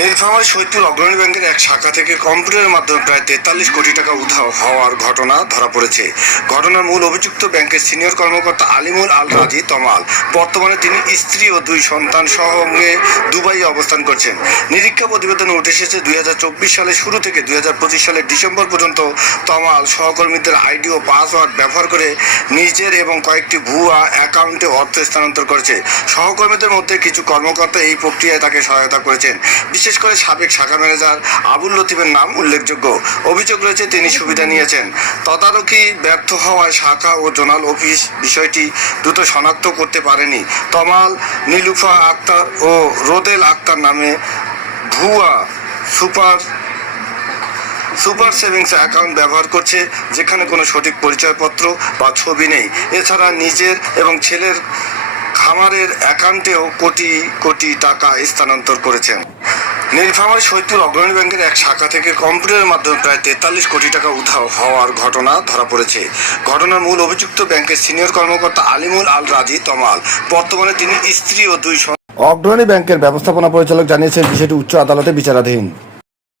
নীলফামারী সৈয়দপুর অগ্রণী ব্যাংকের এক শাখা থেকে কম্পিউটারের মাধ্যমে প্রায় 43 কোটি টাকা উধাও হওয়ার ঘটনা ধরা পড়েছে। ঘটনার মূল অভিযুক্ত ব্যাংকের সিনিয়র কর্মকর্তা আলিমুল আল রাজি তমাল। বর্তমানে তিনি স্ত্রী ও 2 সন্তান সঙ্গে দুবাইয়ে অবস্থান করছেন। নিরীক্ষা প্রতিবেদনে উঠে এসেছে 2024 সালের শুরু থেকে 2025 সালের ডিসেম্বর পর্যন্ত তমাল সহকর্মীদের আইডি ও পাসওয়ার্ড ব্যবহার করে নিজের এবং কয়েকটি ভুয়া অ্যাকাউন্টে অর্থ স্থানান্তর করেছে। সহকর্মীদের মধ্যে কিছু কর্মকর্তা এই প্রক্রিয়ায় তাকে সহায়তা করেছেন। বিশেষ করে সাবেক শাখা ম্যানেজার আবুল লতিফের নাম উল্লেখযোগ্য। অভিযোগ রয়েছে তিনি সুবিধা নিয়েছেন। তদারকি ব্যর্থ হওয়ায় শাখা ও জোনাল অফিস বিষয়টি দ্রুত শনাক্ত করতে পারেনি। তমাল নীলুফা আক্তার ও রোদেল আক্তার নামে ভুয়া সুপার সেভিংস অ্যাকাউন্ট ব্যবহার করছে, যেখানে কোনো সঠিক পরিচয়পত্র বা ছবি নেই। এছাড়া নিজের এবং ছেলের খামারের অ্যাকাউন্টেও কোটি কোটি টাকা স্থানান্তর করেছেন। নীলফামারী সৈয়দপুর অগ্রণী ব্যাংকের এক শাখা থেকে কম্পিউটারের মাধ্যমে প্রায় 43 কোটি টাকা উধাও হওয়ার ঘটনা ধরা পড়েছে। ঘটনার মূল অভিযুক্ত ব্যাংকের সিনিয়র কর্মকর্তা আলিমুল আল রাজি তমাল। বর্তমানে তিনি স্ত্রী ও 2 অগ্রণী ব্যাংকের ব্যবস্থাপনা পরিচালক জানিয়েছেন বিষয়টি উচ্চ আদালতে বিচারাধীন।